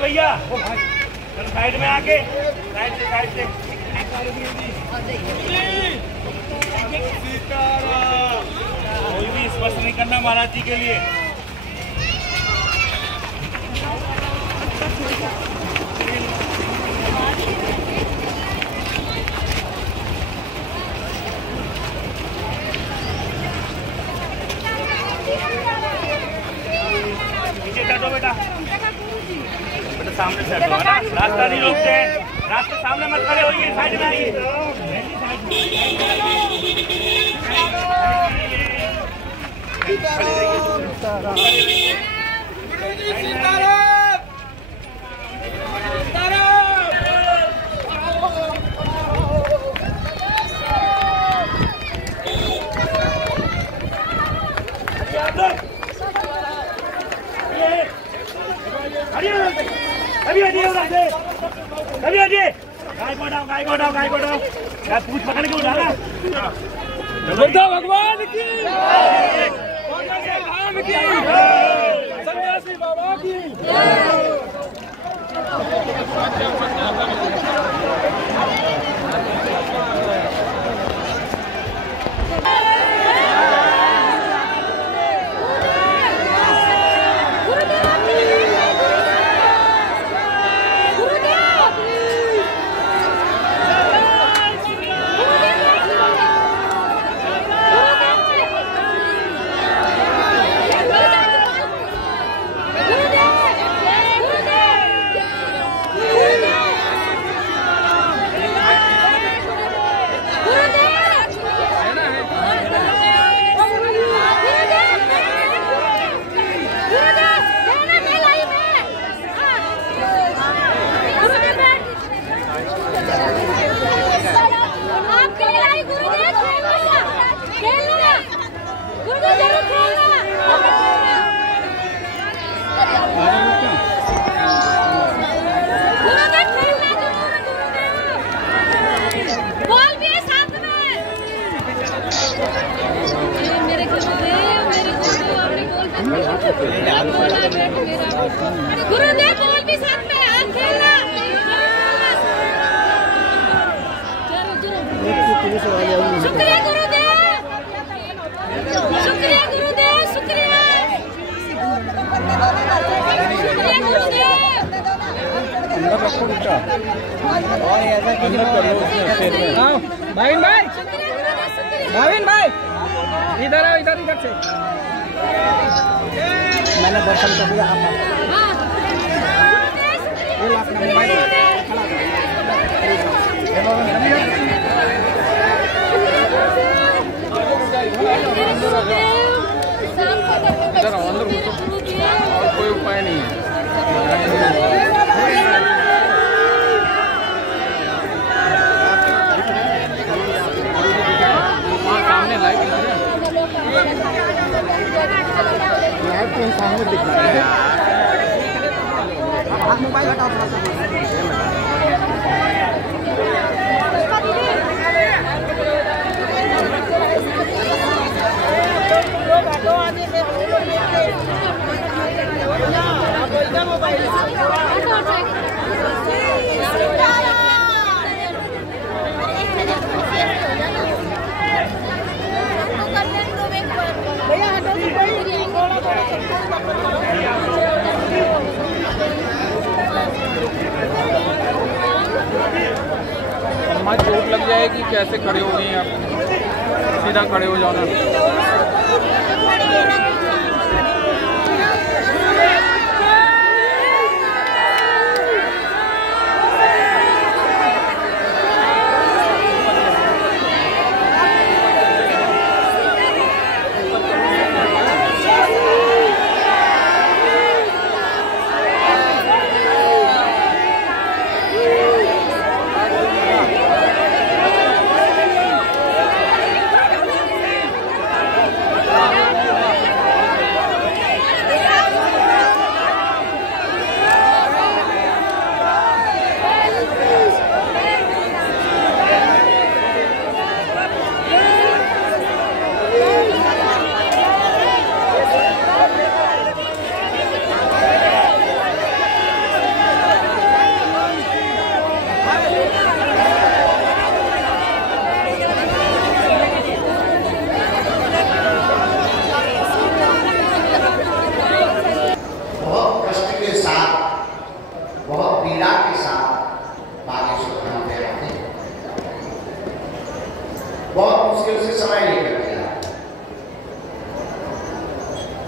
भैया साइड में आके साइड से कोई भी स्पर्श नहीं करना महाराज जी के लिए। नीचे बैठो बेटा, सामने से हटो ना, रास्ता नहीं रोकते हैं, रास्ते सामने मत खड़े होइए, साइड में आइए। गाय पूछ पकड़ के उठाना। भगवान की सन्यासी बाबा की। गुरुदेव बोल भी साथ में हाथ खेलना। शुक्रिया गुरुदेव, शुक्रिया गुरुदेव, शुक्रिया भाविन भाई, भाविन भाई इधर आओ, इधर से मैंने दर्शन कर दिया। इधर अंदर घुसो, और कोई उपाय नहीं है। सामने लाइट सामने दिख रहा है। मोबाइल हटाओ थोड़ा सा। हमारी चोट लग जाएगी, कैसे खड़े हो गए आप? सीधा खड़े हो जाओ ना। के साथ बागेश्वर धाम पे आते हैं। बहुत मुश्किल से समय निकल गया।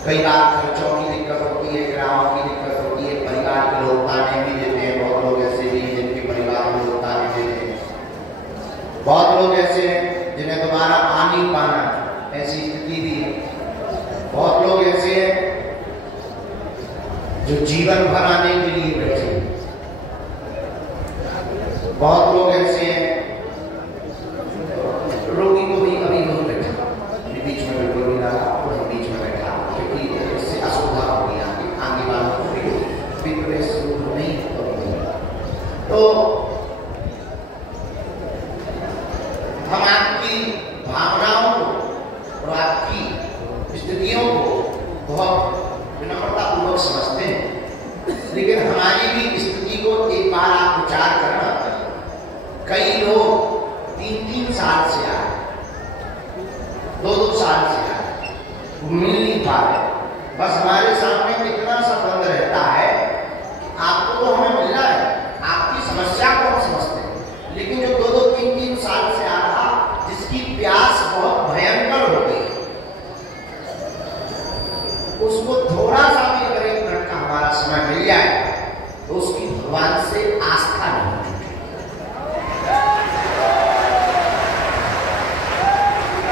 कई बार खर्चों की दिक्कत होती है, ग्रामों की दिक्कत होती है, परिवार के लोग ताने भी देते हैं। बहुत लोग ऐसे भी हैं जिनके परिवार में लोग ताने देते हैं। बहुत लोग ऐसे हैं जिन्हें दोबारा आ नहीं पाना, ऐसी स्थिति भी है। बहुत लोग ऐसे हैं जो जीवन भर आने के लिए बैठे हैं। बहुत लोग ऐसे हैं, रोगी को भी अभी नहीं बैठा, बीच में बिल्कुल नहीं लगा, वही बीच में बैठा, क्योंकि इससे असुविधा हो गई। आगे वालों को भी प्रवेश नहीं तो हम आपकी भावनाओं को और आपकी स्थितियों को बहुत विनम्रता पूर्वक समझते हैं, लेकिन हमारी भी स्थिति को एक बार आप विचार करना। कई लोग 3-3 साल से आए, 2-2 साल से आए, मिल नहीं पा रहे। बस हमारे सामने इतना सा बंद रहता है, आपको तो हमें मिलना है, आपकी समस्या को हम समझते हैं, लेकिन जो 2-2, 3-3 साल से आ रहा, जिसकी प्यास बहुत भयंकर हो गई, उसको थोड़ा सा भी अगर 1 मिनट का हमारा समय मिल जाए तो उसकी भगवान से आस्था नहीं होती,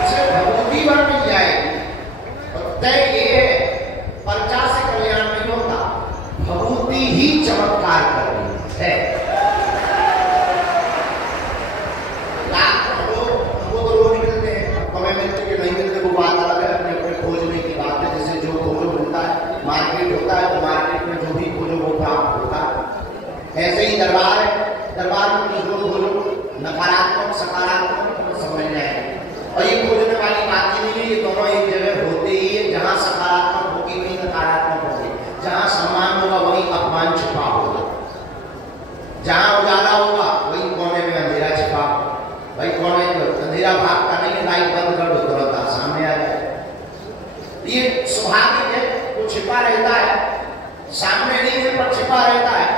उसे भगवती भर मिल जाएगी। और तय ये है, पर्चा से कल्याण नहीं होता, भगवती ही चमत्कार कर रही है। हमको तो रोज मिलते हैं, हमें मिलते कि नहीं मिलते वो बात अलग है, अपने अपने खोजने की बात है। जैसे जो खोजो मिलता है, मार्केट होता है तो मार्केट में जो भी खोजो वो प्राप्त होता है। ऐसे ही दरबार है, दरबार में जो खोजो नकारात्मक सकारात्मक सब मिल जाएगा। और ये खोजने वाली बात ही नहीं है, ये दोनों एक जगह होते ही है। जहाँ सकारात्मक होगी वही नकारात्मक होगी, जहाँ सम्मान होगा वही अपमान छिपा होगा, जहाँ उजाला होगा वही कोने में अंधेरा छिपा होगा। भाई कोने में अंधेरा भागता नहीं है, लाइट बंद कर दो तुरंत सामने आ जाए। ये स्वाभाविक है, वो छिपा रहता है, सामने नहीं है पर छिपा रहता है।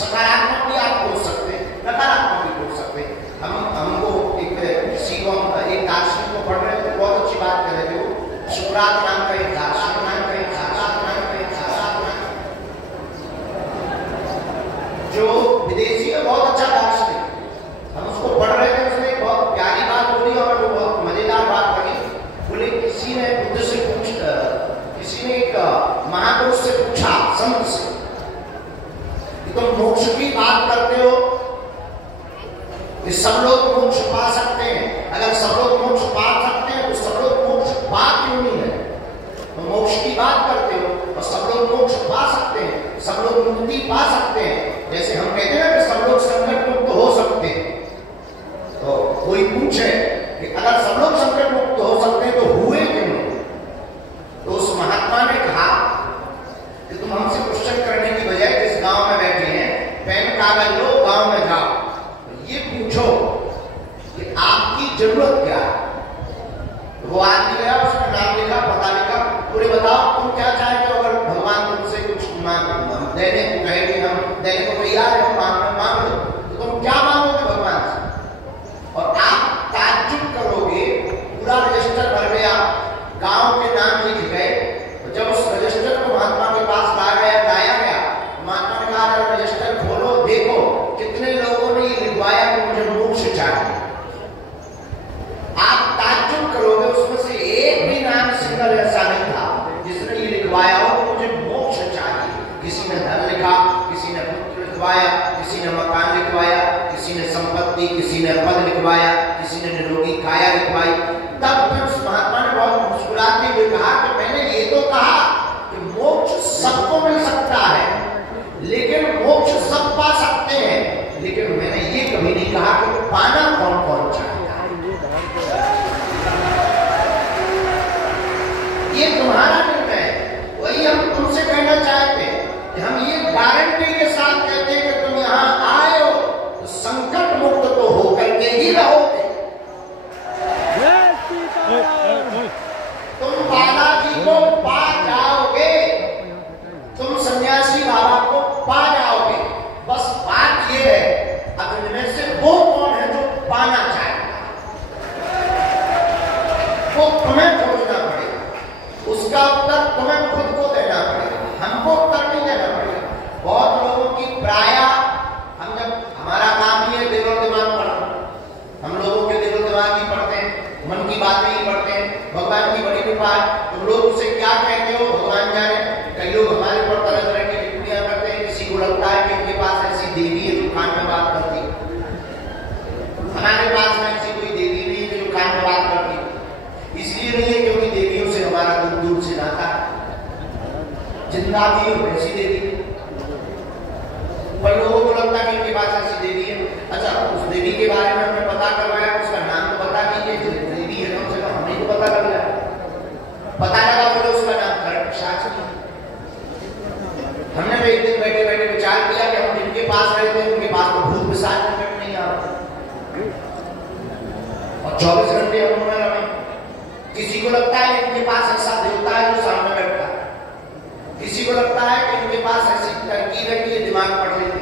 सकारात्मक भी आप खोज सकते हैं, नकारात्मक भी खोज सकते हैं। हमको एक दार्शनिक को पढ़ रहे थे, बहुत अच्छी बात कर रहे थे। वो सुकरात नाम का एक दार्शनिक जो विदेशी है, बहुत अच्छा दार्शनिक, हम उसको पढ़ रहे थे। उसने एक बहुत प्यारी बात बोली और वो बहुत मजेदार बात लगी। बोले किसी ने बुद्ध से किसी ने एक महापुरुष से पूछा, संत से, कि तुम मोक्ष की बात करते हो कि सब लोग मोक्ष पा सकते हैं, अगर सब लोग मोक्ष पा सकते हैं तो सब लोग मोक्ष पा क्यों नहीं है? तो मोक्ष की बात करते हो और सब लोग मोक्ष पा सकते हैं, सब लोग मुक्ति पा सकते हैं। जैसे हम कहते हैं कि सब लोग संकट मुक्त हो सकते हैं, तो कोई पूछे कि अगर सब लोग संकट मुक्त हो सकते हैं तो हुए क्यों नहीं? तो उस महात्मा ने कहा कि तुम हमसे क्वेश्चन करने की बजाय जिस गांव में बैठे हैं, पेन कागज लो, गांव में जाओ, ये पूछो कि आपकी जरूरत क्या है। वो आदमी गया, उसने नाम लिखा, पता लिखा, पूरे बताओ तुम क्या चाहते हो। अगर भगवान तुमसे कुछ देने को कहे कि हम देने को तैयार है, मांग लो, तो तुम क्या मांगोगे भगवान से? और आप ताज्जुब करोगे, पूरा रजिस्टर भर गया, गांव के नाम लिख गए। तो जब उस रजिस्टर को महात्मा के पास लाया गया, महात्मा ने कहा रजिस्टर खोलो, देखो कितने लोगों ने ये लिखवाया कि मुझे मोक्ष चाहिए। आप ताज्जुब करोगे, उसमें से एक भी नाम सिंगल ऐसा नहीं था जिसने ये लिखवाया हो मुझे मोक्ष चाहिए। किसी ने धन लिखा, किसी ने पुत्र लिखवाया, किसी ने मकान लिखवाया, किसी ने संपत्ति, किसी ने पद लिखवाया, किसी ने निरोगी काया लिखवाई। तब फिर उस महात्मा ने बहुत मुस्कुराते हुए कहा कि मैंने ये तो कहा कि मोक्ष सबको मिल सकता है, लेकिन मोक्ष सब पा सकते हैं, लेकिन मैंने ये कभी नहीं कहा कि पाना कौन कौन चाहता है। ये तुम्हारा निर्णय है। वही हम तुमसे कहना चाहते हैं कि हम ये गारंटी के साथ कहते हैं कि तुम यहाँ आए हो तो संकट मुक्त तो होकर के ही रहोगे। तुम बालाजी को पा जाओगे, तुम सन्यासी बाबा को पा जाओगे, बस बात और 24 घंटे हम उनमें रहे। किसी को लगता है इनके पास ऐसा देवता है जो सामने बैठता है, किसी को लगता है कि इनके पास ऐसी तरकीब है कि ये दिमाग पढ़ लेते।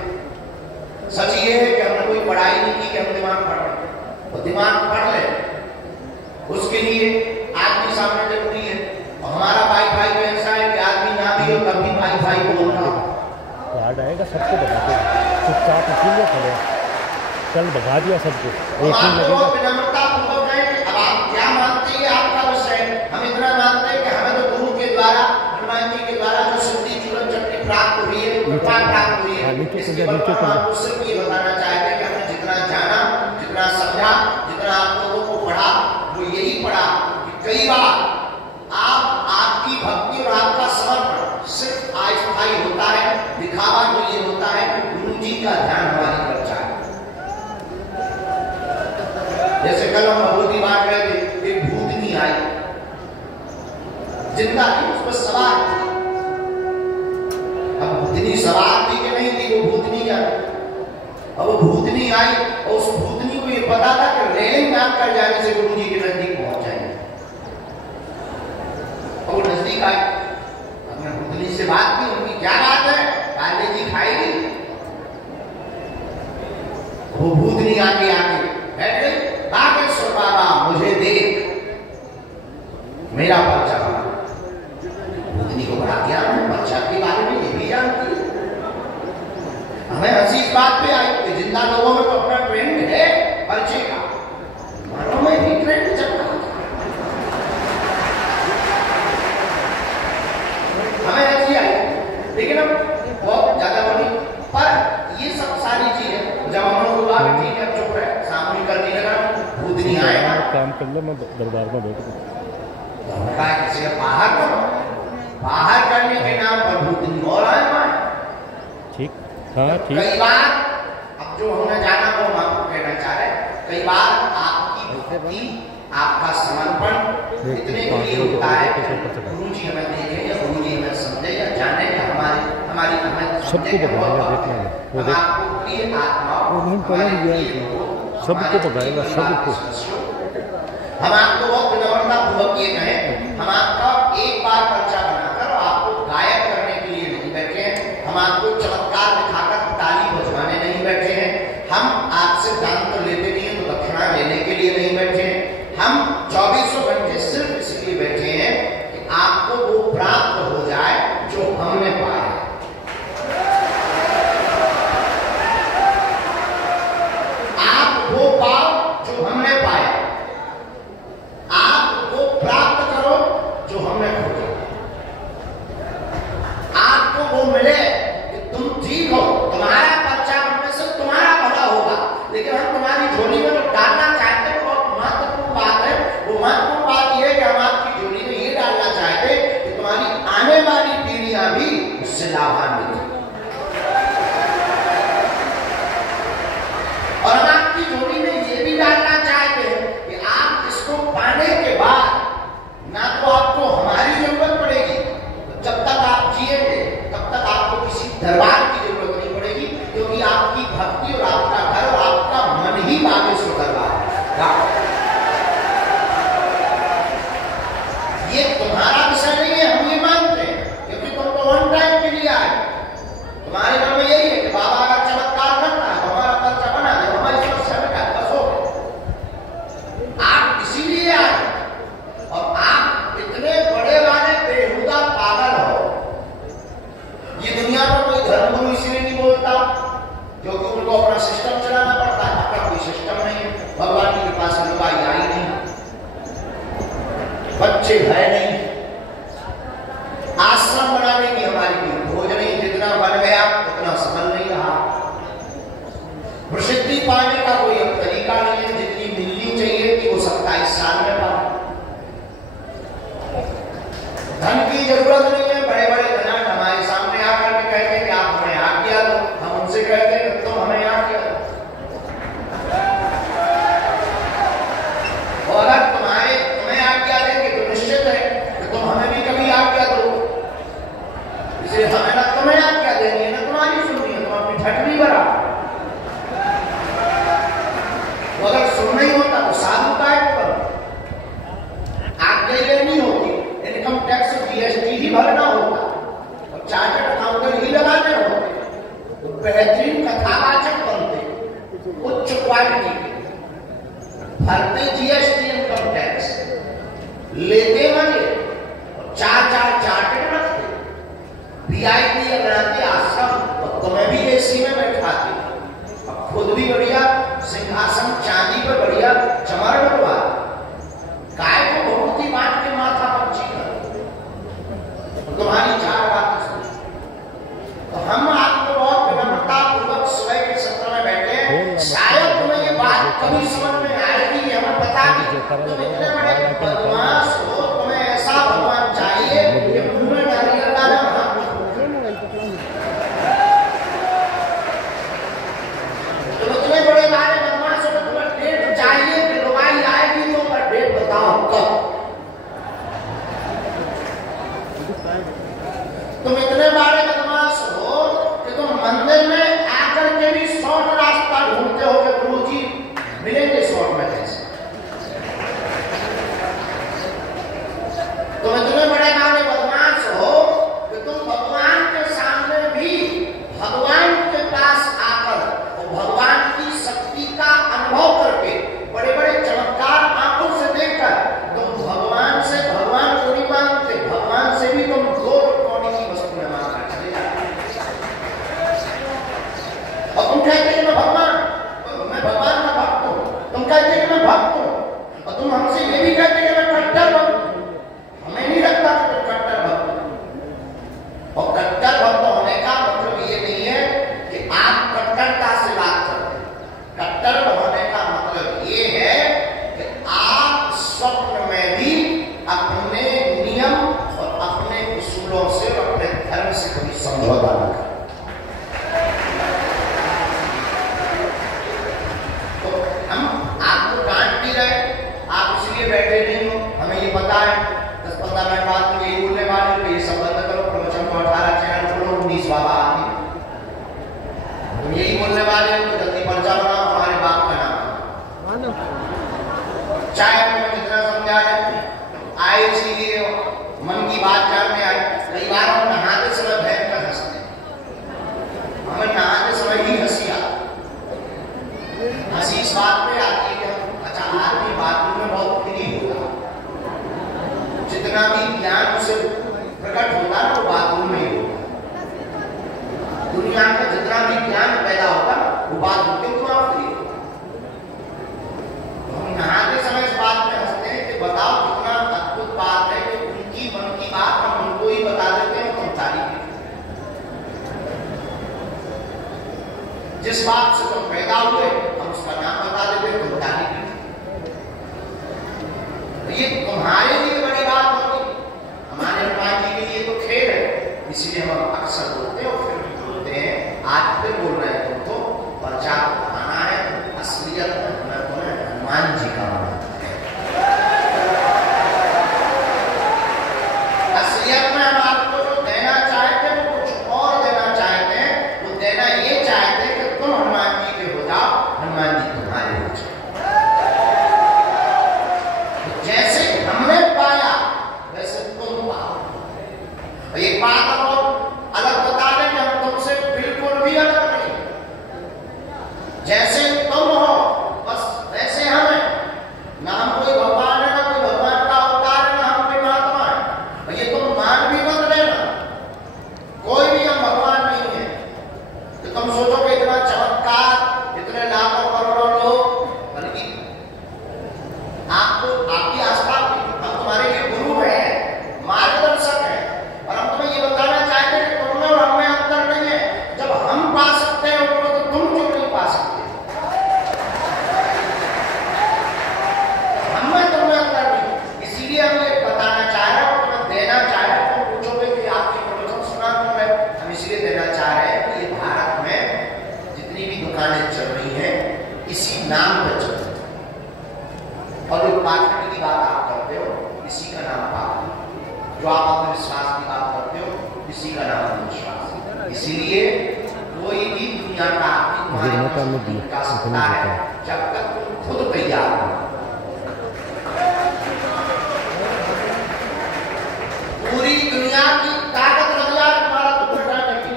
सच ये है कि हमने कोई पढ़ाई नहीं की कि हम दिमाग पढ़ रहे, तो दिमाग पढ़ ले उसके लिए आदमी सामने जरूरी है। और हमारा वाईफाई तो ऐसा है कि आदमी ना भी हो तब भी वाईफाई बोलना याद आएगा, सबको बता दो, चुपचाप इसीलिए खड़े कल भगा दिया सबको। एक ही लगेगा विनम्रता पूर्वक है कि अब आप क्या मानते हैं आपका विषय है। हम इतना मानते हैं कि हमें तो गुरु के द्वारा, हनुमान जी के द्वारा जो सिद्धि चूरन चटनी प्राप्त हुई है, कृपा प्राप्त हुई है। इसके बाद हम आपको सिर्फ ये बताना चाहते हैं कि हमने जितना जाना, जितना समझा, जितना आप लोगों को पढ़ा, वो यही पढ़ा कि कई बार आपकी भक्ति और आपका समर्पण सिर्फ अस्थायी होता है, दिखावा तो ये होता है कि गुरु जी का ध्यान हमारी तरफ जाए। जैसे कल हम भगवती बांट रहे थे, एक भूतनी आई, जिंदा थी, उस पर सवार थी। अब भूतनी सवार थी कि नहीं थी, वो भूतनी क्या थी। अब वो भूतनी आई और उस भूतनी को ये पता था कि रेलिंग नाप कर जाने से गुरु जी के नजदीक पहुंच जाएंगे। और वो नजदीक आई, हमने भूतनी से बात की, उनकी क्या बात है, काले जी खाएगी। वो भूतनी आगे आके बैठ गई, बागेश्वर बाबा मुझे देख, मेरा पर्चा बना। भूतनी को बड़ा ज्ञान है, पर्चा के बारे में ये भी जानती है। हमें हंसी इस बात पे आई कि जिंदा लोगों में तो अपना ट्रेंड है पर्चे का, मरों में भी ट्रेंड चल रहा है। हमें हंसी आई, लेकिन अब बहुत ज्यादा बनी। पर ये सब सारी चीजें जब हम लोग बोला ठीक है चुप रहे, सामने करने लगा, भूतनी आएगा काम कर ले, मैं दरबार में बैठ गया। किसी बाहर करो, बाहर करने के नाम पर भूतनी और आए पाए। ठीक, हाँ ठीक। कई बार अब जो हमने जाना वो हम आपको कहना चाह रहे हैं, कई बार आपकी भक्ति, आपका समर्पण इतने के लिए होता है गुरु जी हमें देखे या गुरु जी हमें समझे या जाने या हमारी हमें सबको पकड़ाएगा, देखना है वो देख, आपको प्रिय आत्माओं वो पलट गया, सबको पकड़ाएगा, सबको। हम आपको बहुत विनम्रता पूर्वक ये कहें, हम आपका एक बार पर्चा बनाकर आपको गायब करने के लिए नहीं बैठे हैं, हम आपको चमत्कार दिखाकर ताली बजवाने नहीं बैठे हैं, हम आपसे दान तो लेते नहीं है तो दक्षिणा लेने के लिए नहीं बैठे हैं। हम 24 घंटे सिर्फ इसलिए बैठे हैं कि आपको वो प्राप्त हो जाए जो हमने पाया। आप वो पाओ जो हमने पाया, आप वो प्राप्त करो जो हमने खोजा। आपको वो मिले कि तुम ठीक हो, तुम्हारा पर्चा बनने से तुम्हारा भला होगा। लेकिन हम तुम्हारी झोली में जो डालना चाहते हैं बहुत महत्वपूर्ण बात है। वो महत्वपूर्ण बात यह है कि हम आपकी झोली में ये डालना चाहते हैं कि तुम्हारी आने वाली पीढ़ियां भी उससे लाभान्वित हो। और हम आपकी झोली में ये भी डालना चाहते हैं कि आप इसको पाने के बाद ना तो आपको हमारी जरूरत पड़ेगी, जब तक आप जिएंगे तब तक आपको किसी दरबार की जरूरत नहीं पड़ेगी, क्योंकि आपकी भक्ति और आपका घर और आपका मन ही बागेश्वर दरबार है। ये तुम्हारा विषय नहीं है, हम ये मानते हैं, क्योंकि तुम तो वन टाइम के लिए आए। तुम्हारे मन में यही है कि बाबा अगर चमत्कार करता है तो हमारा पर्चा बना दे, हमारी समस्या मिटा, बस हो गया। आप इसीलिए आए और आप इतने बड़े वाले बेहुदा पागल हो। ये दुनिया में कोई धर्मगुरु इसलिए नहीं बोलता क्योंकि उनको अपना सिस्टम चलाना पड़ता है, अपना कोई सिस्टम नहीं है। भगवान की कृपा से लुगाई आई नहीं, बच्चे भय नहीं, आश्रम बनाने की हमारी कोई खोज नहीं, जितना बन गया उतना सफल नहीं रहा। प्रसिद्धि पाने का कोई अब तरीका नहीं है, जितनी मिलनी चाहिए कि वो 27 साल में पाए। धन की जरूरत नहीं है, बड़े बड़े धनाढ्य हमारे सामने आकर के कहते हैं कि आप हमें आज्ञा दो, हम उनसे कहते हैं कि तुम हमें आज्ञा दो। और अगर तुम्हें आज्ञा देंगे तो निश्चित है कि तुम हमें भी कभी आज्ञा दो। इसलिए हमें ना तुम्हें आज्ञा देनी है ना तुम्हारी सुननी है, तुम अपनी झट नहीं बना। क्वालिटी के, भरते जीएसटी इनकम टैक्स, लेते मजे और चार चार्टेड रखते, वीआईपी अपनाते आश्रम और तुम्हें भी एसी में बैठाते, अब खुद भी बढ़िया सिंहासन चांदी पर बढ़िया चमर डलवा, गाय को बहुत ही बांट के माथा पंची कर, तुम्हारी चार बातें सुन। तो हम आपको बहुत विनम्रता पूर्वक सुबह के सत्र में बैठे, शायद तुम्हें ये बात कभी समझ में आएगी, हमें पता नहीं, तुम इतने बड़े बदमाश हो, तुम्हें ऐसा भगवान चाहिए कि मुंह में नारियल डाले और हाथ में तुम इतने बड़े बारे बदमाश हो, तुम्हें डेट चाहिए कि रुमाई आएगी तो पर डेट बताओ कब। तुम इतने बारे बदमाश हो कि तुम मंदिर में आकर के भी शॉर्ट रास्ता ढूंढते हो कि गुरुजी मिलेंगे शॉर्ट में कैसे। तुम इतने बड़े बारे बदमाश हो कि तुम भगवान के सामने भी भगवान के पास आकर और भगवान की शक्ति का अनुभव करके बड़े बड़े चमत्कार आंखों से देखकर तुम भगवान से भगवान को नहीं मांगते, भगवान से भी तुम दो कौड़ी की वस्तु में मांग चले जाते। और तुम कहते कि मैं भगवान का भक्त हूं, तुम कहते कि मैं भक्त हूं, और तुम हमसे ये भी कहते कि मैं कट्टर भक्त हूं। हमें नहीं लगता कि तुम कट्टर भक्त हो, और कट्टर भक्त होने का मतलब ये नहीं है कि आप कट्टरता से बात करते हैं। कट्टर होने का मतलब ये है कि आप स्वप्न में भी अपने नियम और अपने उसूलों से और अपने धर्म से कभी समझौता न करें। तो हम आपको डांट भी रहे, आप इसलिए बैठे नहीं हो, हमें ये पता है 10-15 मिनट बाद तो यही बोलने वाले हो, ये सब बंद करो, प्रवचन को 18 चैनल खोलो, 19 बाबा आदमी यही बोलने वाले हो, तो जल्दी पर्चा बनाओ, हमारे बाप का नाम चाहे तुम्हें जितना समझा जाए आए, इसीलिए मन की बात जानने आए। कई बार हम नहाते समय भयंकर हंसते, हमें नहाते समय ही हंसी आती। हंसी इस बात पे आती है कि हम अच्छा आदमी बाथरूम में बहुत फ्री होता, जितना भी ज्ञान उसे प्रकट होता है वो बाथरूम में ही होता। दुनिया का जितना भी ज्ञान पैदा होता वो बाथरूम के तुम आप फ्री होता। हम नहाते समय इस बात में हंसते हैं कि बताओ कितना अद्भुत बात है कि उनकी मन की बात हम उनको ही बता देते हैं, तुम तारीफ। जिस बात से तुम पैदा हुए हम उसका नाम बता देते हैं, तुम तारीफ। ये तुम्हारे लिए बड़ी बात होती, हमारे हनुमान जी के लिए तो खेल है, इसलिए हम अक्सर बोलते हैं और फिर भी बोलते हैं। आज फिर बोल रहे हैं तुमको पर्चा आना है, असलियत में तुम्हें हनुमान जी का माना है। असलियत में हम आपको जो देना चाहते हैं वो कुछ और देना चाहते हैं, वो देना ये चाहते हैं कि तुम हनुमान जी के हो जाओ, हनुमान जी तुम्हारे हो जाओ। जैसे हमने पाया वैसे तुम पाओ। एक बात और अलग बता दें कि हम तुमसे बिल्कुल भी अलग नहीं, जैसे तुम हो बस वैसे हम हैं। ना हम कोई भगवान है, ना कोई भगवान का अवतार है, ना हम कोई महात्मा है। ये तुम मान भी मत लेना, कोई भी हम भगवान नहीं है। तो तुम सोचो कि इतना चमत्कार, इतने लाखों करोड़ों लोग, बल्कि आपको आपकी आस्था, हम तुम्हारे लिए गुरु हैं, मार्गदर्शक हैं, और हम तुम्हें ये बताना चाहते हैं कि तुमने और हमें अंतर नहीं है। जब हम पा सकते हैं उनको तो तुम क्यों नहीं पा सकते? हमें तुम्हें अंतर नहीं, इसीलिए हम ये बताना चाह रहे हैं और तुम्हें देना चाह रहे हैं। तुम पूछोगे कि आपकी प्रवचन सुना क्यों है? हम इसलिए देना चाह रहे हैं कि ये भारत में जितनी भी दुकानें चल रही हैं इसी नाम पर चल रही है, और जो पाखंड की बात आप करते हो इसी का नाम पाखंड, जो आप अपने विश्वास की बात करते हो इसी का नाम अंधविश्वास। इसीलिए कोई भी दुनिया का का सकता है जब तक तुम खुद तैयार हो। पूरी दुनिया की ताकत लग जाए तुम्हारा दुख मिटाने की,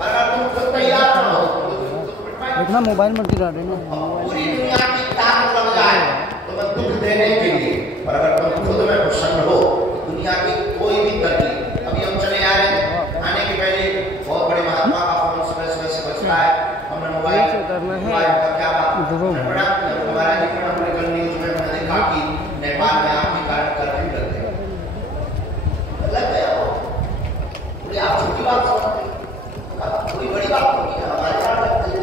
अगर तुम खुद तैयार ना हो तो दुख मिट पाएगा। ना मोबाइल में गिरा देना। पूरी दुनिया की ताकत लग जाए तो मैं दुख देने के लिए, पर अगर तुम खुद में प्रसन्न हो दुनिया की कोई भी तरकीब। अभी हम चले आ रहे हैं, आने के पहले बहुत बड़े महात्मा का फोन सुबह सुबह से बजता है, हमने मोबाइल का क्या बात हमारा कल न्यूज में मैंने देखा कि नेपाल में आपके कारण कर्फ्यू लग गया हो। बोले आप छोटी बात समझते, कोई बड़ी बात नहीं है, हमारे यहाँ लगती है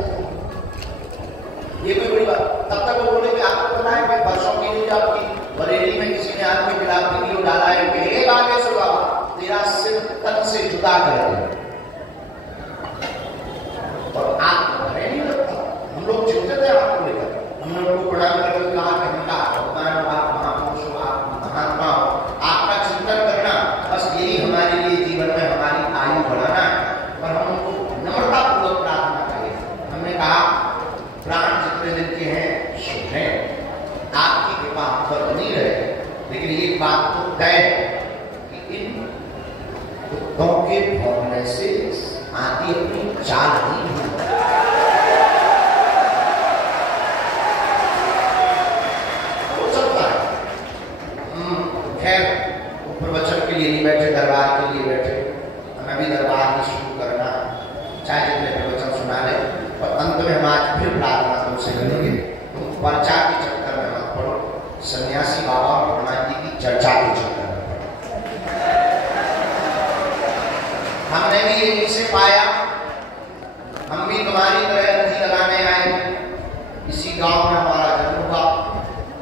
ये कोई बड़ी बात। तब तक वो बोले कि आपको पता है कि वर्षों की न्यूज आपकी बरेली में किसी ने आदमी मिला वीडियो डाला है कि एक आगे से बाबा तेरा सिर तन से जुदा कर दे, और आप नहीं लगता। हम लोग चिंतित थे आपको लेकर, हमने उनको प्रणाम करके कहा कि हम महापुरुष हो, आप महात्मा हो, आपका चिंतन करना बस यही हमारे लिए जीवन में हमारी आयु बढ़ाना है। पर हम उनको नम्रतापूर्वक प्रार्थना करें। हमने कहा प्राण जितने दिन के हैं शुभ है, आपकी कृपा हम पर बनी रहे, लेकिन एक बात तो तय है कि इन कुत्तों के भौंकने से आती अपनी चाल नहीं है। हो सकता है खैर प्रवचन के लिए नहीं बैठे, दरबार के लिए बैठे, हमें भी दरबार में शुरू करना, चाहे जितने प्रवचन सुना ले, और अंत में हम आज फिर प्रार्थना तुमसे करेंगे। तुम पर्चा के चक्कर में मत पड़ो, सन्यासी बाबा और हनुमान जी की चर्चा के चक्कर में पड़ो। हमने भी यहीं से पाया, हम भी तुम्हारी तरह अर्जी लगाने आए, इसी गांव में हमारा जन्म हुआ,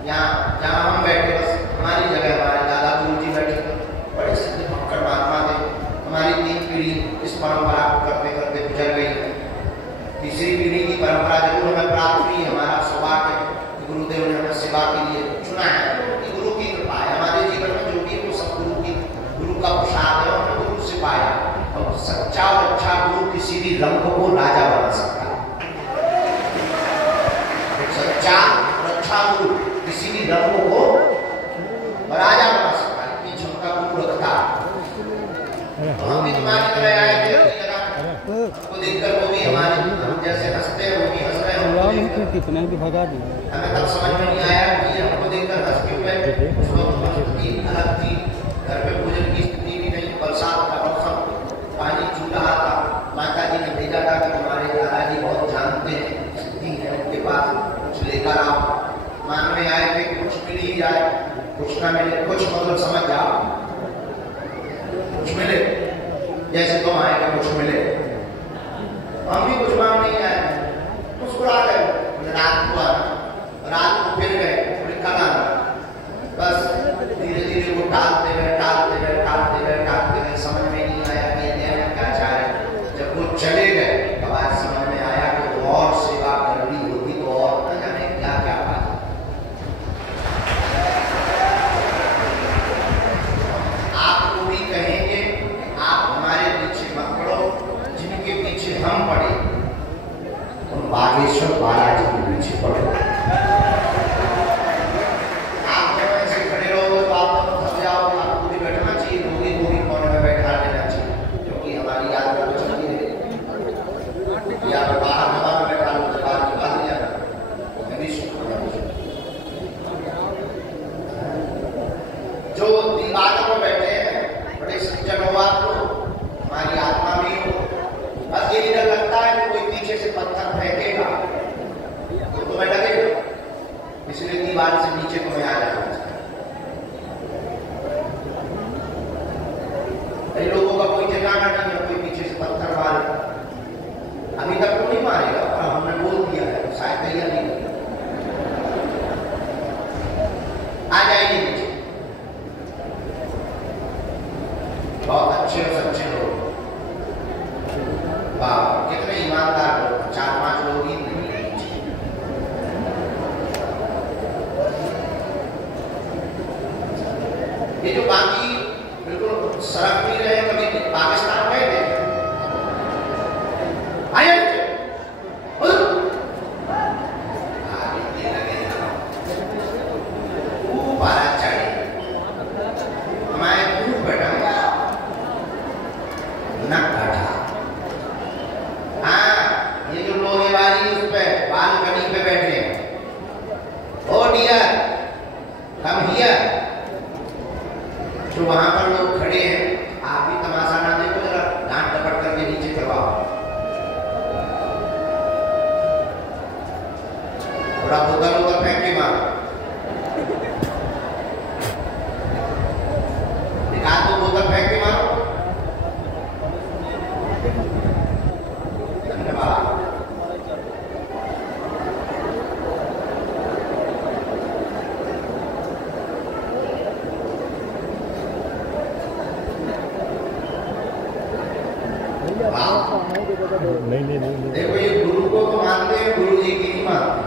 यहाँ जहाँ हम बैठे बस हमारी जगह हमारे दादा गुरु जी बैठे, बड़े सिद्ध भक्कड़ महात्मा थे। हमारी 3 पीढ़ी इस परंपरा को करते करते गुजर गई। तीसरी पीढ़ी की परंपरा जरूर हमें प्राप्त हुई। हमारा सौभाग्य है गुरुदेव ने हमें सेवा के लिए चुना है, कि गुरु की कृपा है हमारे जीवन में, जो भी वो सब गुरु का प्रसाद है, हमने गुरु से पाया। और सच्चा और अच्छा गुरु किसी भी रंग को राजा बना सकता है। सच्चा और अच्छा गुरु किसी भी रंग को राजा बना सकता है, इतनी क्षमता गुरु रखता है। हम भी तुम्हारी तरह आए थे अपनी जगह, हमको देखकर वो भी हमारे हम जैसे हंसते हैं, वो भी हंस रहे हैं। कितने भी भगा दी, हमें तब समझ में नहीं आया कि हमको देखकर हंस क्यों रहे। उस वक्त स्थिति अलग थी, घर पे भोजन की स्थिति भी नहीं, बरसात का मौसम, पानी चू रहा था। माता जी ने भेजा था कि हमारे दादाजी बहुत जानते हैं, स्थिति है उनके पास, कुछ लेकर आओ। मान में आए थे कुछ मिल ही जाए, कुछ ना मिले, कुछ मतलब समझ जाओ, कुछ मिले, जैसे तुम आएगा कुछ मिले। हम भी कुछ मांग नहीं आए, मुस्कुरा गए, रात को आना, रात को फिर गए, कल आना, बस धीरे धीरे वो टालते गए, समझ में नहीं आया कि ये क्या चाह रहे। जब वो चले गए तब आज समझ में आया कि वो और सेवा करनी होती तो और न जाने क्या क्या बात। आपको भी कहेंगे आप हमारे पीछे मत पड़ो, जिनके पीछे हम पड़े उन बागेश्वर बालाजी के पीछे पड़ो। आप दोनों ऐसे खड़े रहोगे तो आप दोनों थक जाओगे, आपको भी बैठना चाहिए, दूरी कोने में बैठा लेना चाहिए, क्योंकि हमारी यात्रा तो चलती रहेगी। या तो बाहर हवा में बैठा लो, जब बाहर की बात नहीं आना, मैं भी जो दीवारों में बैठे हैं बड़े सज्जन हो, आपको हमारी आत्मा भी हो, बस ये डर लगता है कि कोई पीछे से पत्थर फेंकेगा तो तुम्हें लगेगा वहां पर लोग खड़े हैं, आप भी तमाशा ना देखो, जरा डांट डपट करके नीचे करवाओ। थोड़ा बोतल उधर फेंक के मारो, निकाल दो, बोतल फेंक के मारो। धन्यवाद। नहीं देखो ये गुरु को तो मानते हैं, गुरु जी की नहीं मानते।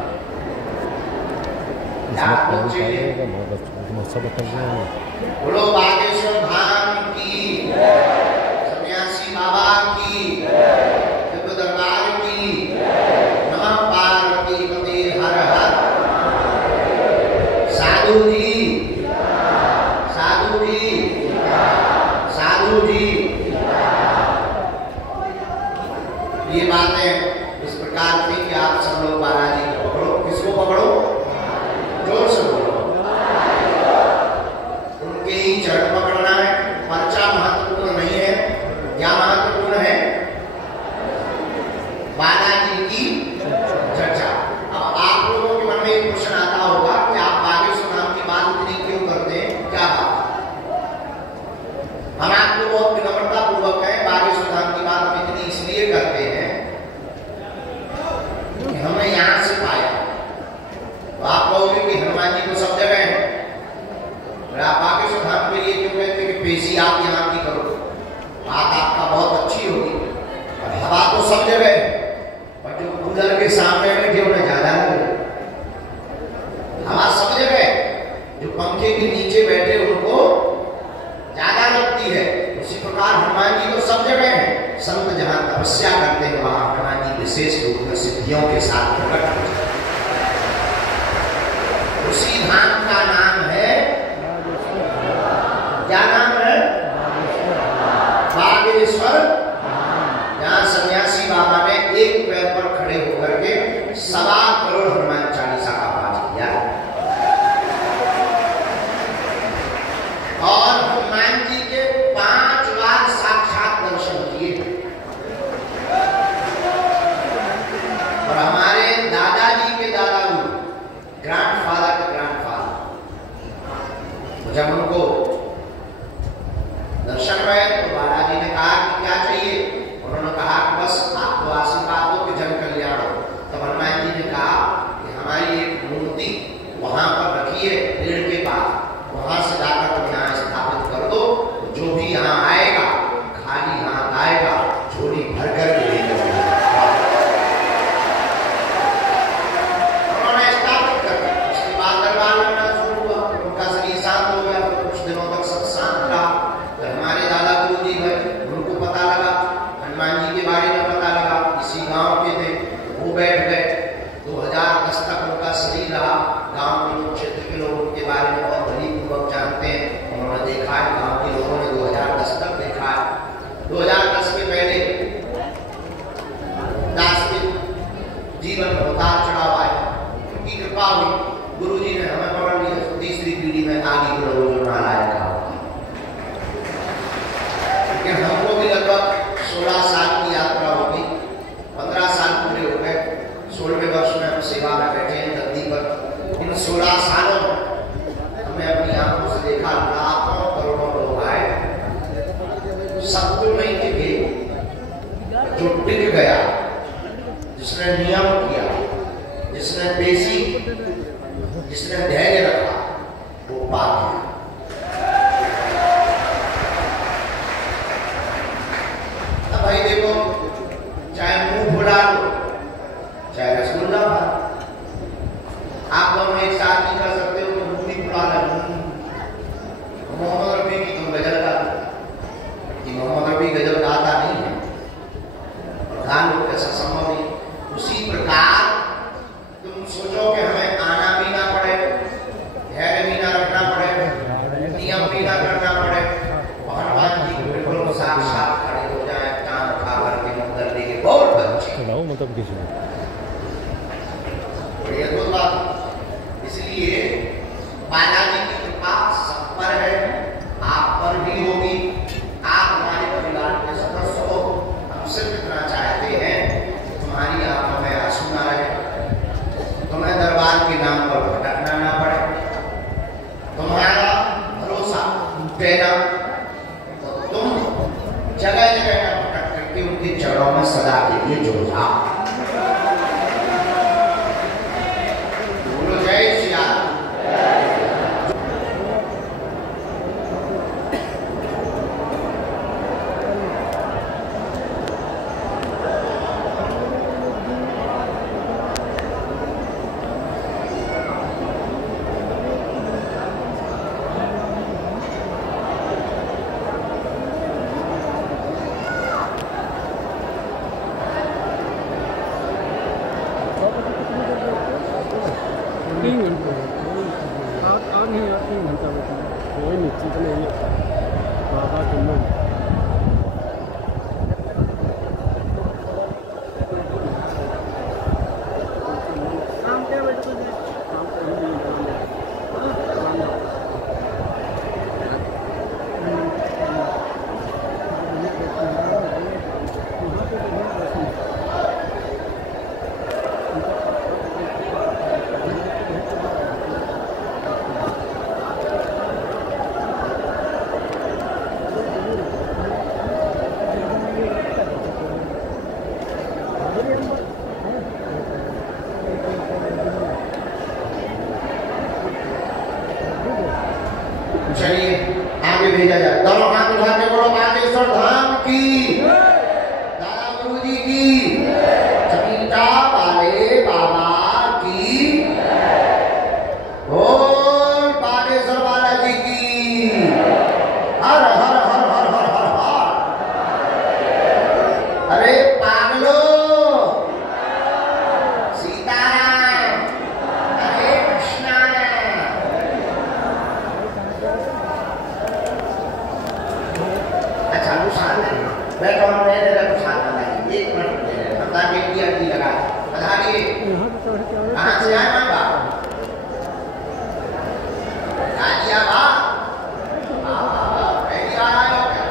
बोलो बागेश्वर धाम की, सन्यासी बाबा की, जब दरबार की, नमः पार्वती पते हर हर। साधु जी, साधु जी, साधु जी। ये बातें इस प्रकार थी कि आप सब लोग बालाजी को पकड़ो। किसको पकड़ो? जोर से बोलो। उनके ही चरण पकड़ना है। पर्चा महत्वपूर्ण नहीं है, क्या महत्वपूर्ण है? बालाजी की चर्चा। अब आप लोगों के मन में एक प्रश्न आता होगा कि आप बागेश्वर धाम की बात इतनी क्यों करते हैं, क्या बात? हम आपको बहुत विनम्रता पूर्वक है, बागेश्वर धाम की बात हम इतनी इसलिए करते हैं कि हमने यहां से पाया। तो आप कहोगे कि हनुमान जी तो सब जगह है, आप बागेश्वर धाम के लिए क्यों कहते हैं कि पेशी आप यहाँ की करो? बात आपका बहुत अच्छी होगी, और हवा तो सब जगह है, पर जो कूलर के सामने बैठे उन्हें ज्यादा लगे। हवा सब जगह है, जो पंखे के नीचे बैठे उनको ज्यादा लगती है। उसी प्रकार हनुमान जी तो सब जगह है। संत जहां तपस्या करते हैं वहां हनुमान जी विशेष रूप में सिद्धियों के साथ प्रकट हो जाते हैं। उसी धाम का नाम है, क्या नाम है? बागेश्वर। जहां सन्यासी बाबा ने एक पैर पर खड़े होकर के 1.25 करोड़ हनुमान चालीसा का पाठ किया, और हनुमान जी के 5 बार साक्षात दर्शन किए। और हमारे दादाजी के दादाजी, ग्रैंडफादर के ग्रैंडफादर, जब उनको दर्शन हुए तो बालाजी ने कहा कि क्या चाहिए? उन्होंने कहा कि बस आपको आशीर्वाद दो कि जन कल्याण हो। तब हनुमान जी ने कहा कि हमारी एक मूर्ति वहां पर रखिए पेड़ के पास, वहां से जाकर तुम यहाँ स्थापित कर दो, जो भी यहाँ आएगा खाली हाथ आएगा, झोली भर कर के लेकर उन्होंने स्थापित कर दिया। उसके बाद दरबार लगना शुरू हुआ, उनका शरीर शांत हो गया, तो कुछ दिनों तक सब शांत रहा। तो हमारे दादा गुरु जी गए, उनको पता लगा, हनुमान जी के बारे में पता लगा, इसी गांव के थे, वो बैठ गए। 2010 तक उनका शरीर रहा। गांव के लोग, क्षेत्र के लोग उनके बारे में बहुत भलीपूर्वक जानते हैं। उन्होंने देखा है, गांव के लोगों ने 2010 तक देखा है। 2010 के पहले दास के जीवन में उतार चढ़ाव आए, उनकी कृपा हुई, गुरु जी ने हमें पकड़ लिया। तीसरी पीढ़ी में आगे बढ़ो जो नारायण का। लेकिन हमको भी लगभग 16 साल की यात्रा होगी, 15 साल पूरे हो गए। 16वें वर्ष में हम सेवा में बैठे हैं गद्दी पर। इन 16 सालों में हमने अपनी आंखों से देखा लाखों करोड़ों लोग आए, सबको नहीं टिके। जो टिक गया, जिसने नियम किया, जिसने पेशी, जिसने धैर्य रखा, वो पा गया। अब भाई देखो, चाहे मुंह फुला लो, चाहे रसगुल्ला खा, आप दोनों एक साथ नहीं कर सकते हो, तो मुंह भी फुला लो। मोहम्मद रफी की तुम गजल गा दो, कि मोहम्मद रफी गजल गाता नहीं है, गान लो, कैसा संभव नहीं। उसी प्रकार तुम सोचो कि हमें आना भी ना पड़े, धैर्य भी ना रखना पड़े, सदा के लिए जुड़ जाओ। बोलो जय श्री राम। चलिए आगे भेजा जाए। दोनों हाथ उठा के बोलो बागेश्वर धाम की, दादा गुरु जी की, चमीटा वाले बाबा की, बोल बागेश्वर बालाजी की। हर हर हर हर हर हर हर। अरे पागलो सीताराम, हरे कृष्णा। बैठो हम रहे रहे तो साथ लगाइए, एक मिनट दे रहे हम ताकि एक अड्डी लगा बधाइए। कहाँ से आए मांगा गाजिया बा पहली बार आए हो क्या?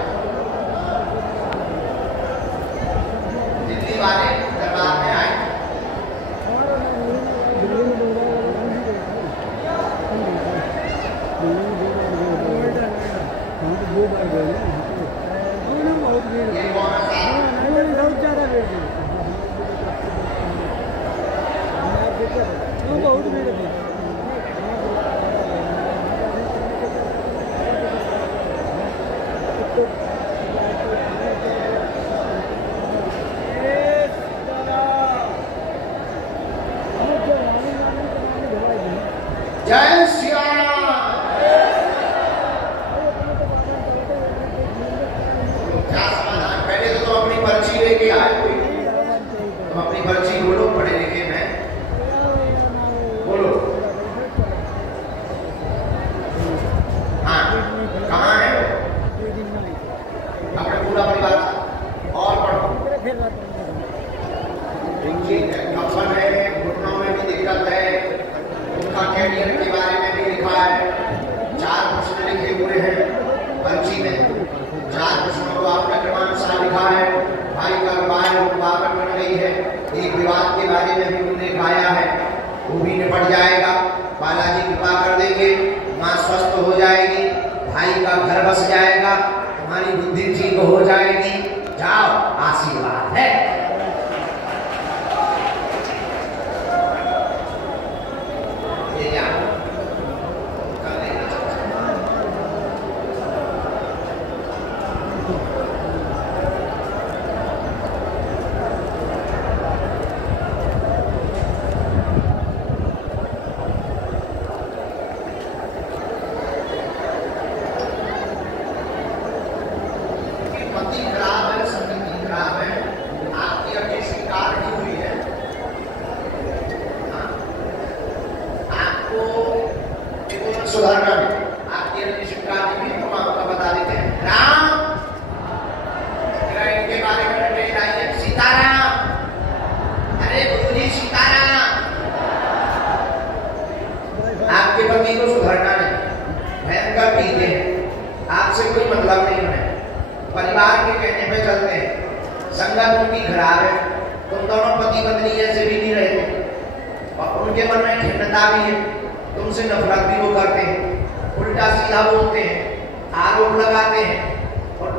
दिल्ली वाले दरबार में आए। जय श्री राम। क्या समाधान? पहले तो तुम अपनी पर्ची लेके आए, तुम अपनी पर्ची बोलो, पढ़े लिखे में बोलो। हाँ कहाँ है? अपने पूरा परिवार और पढ़ो। ठीक है, कफन है, घुटनों में भी दिक्कत है, उनका कैरियर के बारे में भी लिखा है। 4 प्रश्न लिखे हुए हैं पर्ची में। 4 प्रश्नों को आपका क्रमानुसार लिखा है। भाई का विवाह रुकावट बन गई है, एक विवाद के बारे में भी उन्होंने गाया है, वो भी निपट जाएगा। बालाजी कृपा कर देंगे, माँ स्वस्थ हो जाएगी, भाई का घर बस जाएगा, तुम्हारी बुद्धि ठीक हो जाएगी। जाओ, आशीर्वाद है। सुधारना में आपकी एडमिशन कार्ड भी हम आपका बता देते हैं। राम इनके बारे में डिटेल आई है। सीताराम, अरे गुरुजी सीताराम। आपके पति को सुधारना नहीं, भयंकर पीते हैं, आपसे कोई मतलब नहीं है, परिवार के कहने पे चलते हैं, संगत उनकी खराब है, तुम दोनों पति पत्नी ऐसे भी नहीं रहते और उनके मन में खिन्नता भी है, तुमसे नफरत भी वो करते हैं, उल्टा सीधा बोलते हैं, आरोप लगाते हैं और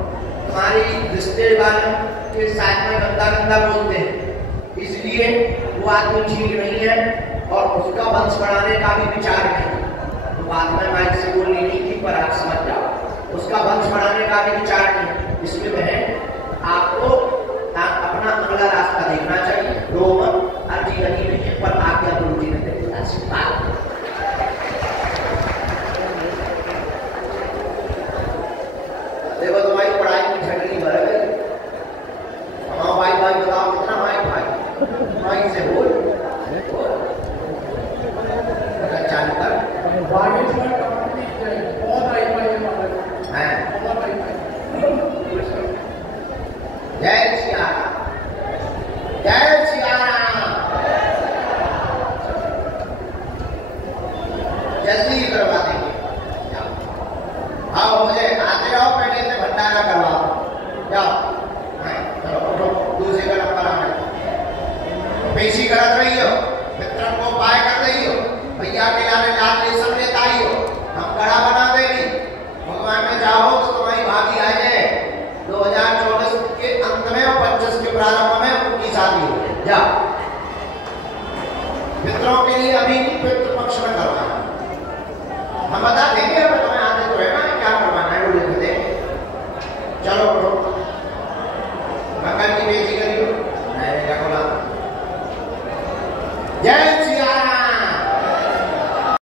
तुम्हारी रिश्ते वाले के साथ में गंदा गंदा बोलते हैं, इसलिए वो आदमी ठीक नहीं है और उसका वंश बढ़ाने का भी विचार नहीं। तो बात में माइक से बोलनी नहीं थी, पर आप समझ जाओ, उसका वंश बढ़ाने का भी विचार नहीं। इसलिए बहन आपको अपना अगला रास्ता देखना चाहिए। रोमन अर्जी लगी नहीं है, पर आज्ञा गुरु जी ने दे दिया। देखो तुम्हारी पढ़ाई की झगड़ी बढ़ गई। हाँ भाई भाई बताओ कितना भाई से बोल चालू कर। जय सिया राम, जय सिया राम। जल्दी करवा देंगे। आओ मुझे आते रहो, पहले से भंडारा करवाओ। जाओ चलो उठो, दूसरे का नंबर आना। पेशी करत रही हो, मित्र को पाए कर रही हो, भैया के लाने लाल रेशम लेता ही हो, हम कड़ा बना देंगे। भगवान में जाओ तो तुम्हारी भाभी आ जाए। 2024 के अंत में और 25 के प्रारंभ में उनकी शादी हो। जाओ मित्रों के लिए अभी पितृ पक्ष में करवाना, हम बता देंगे।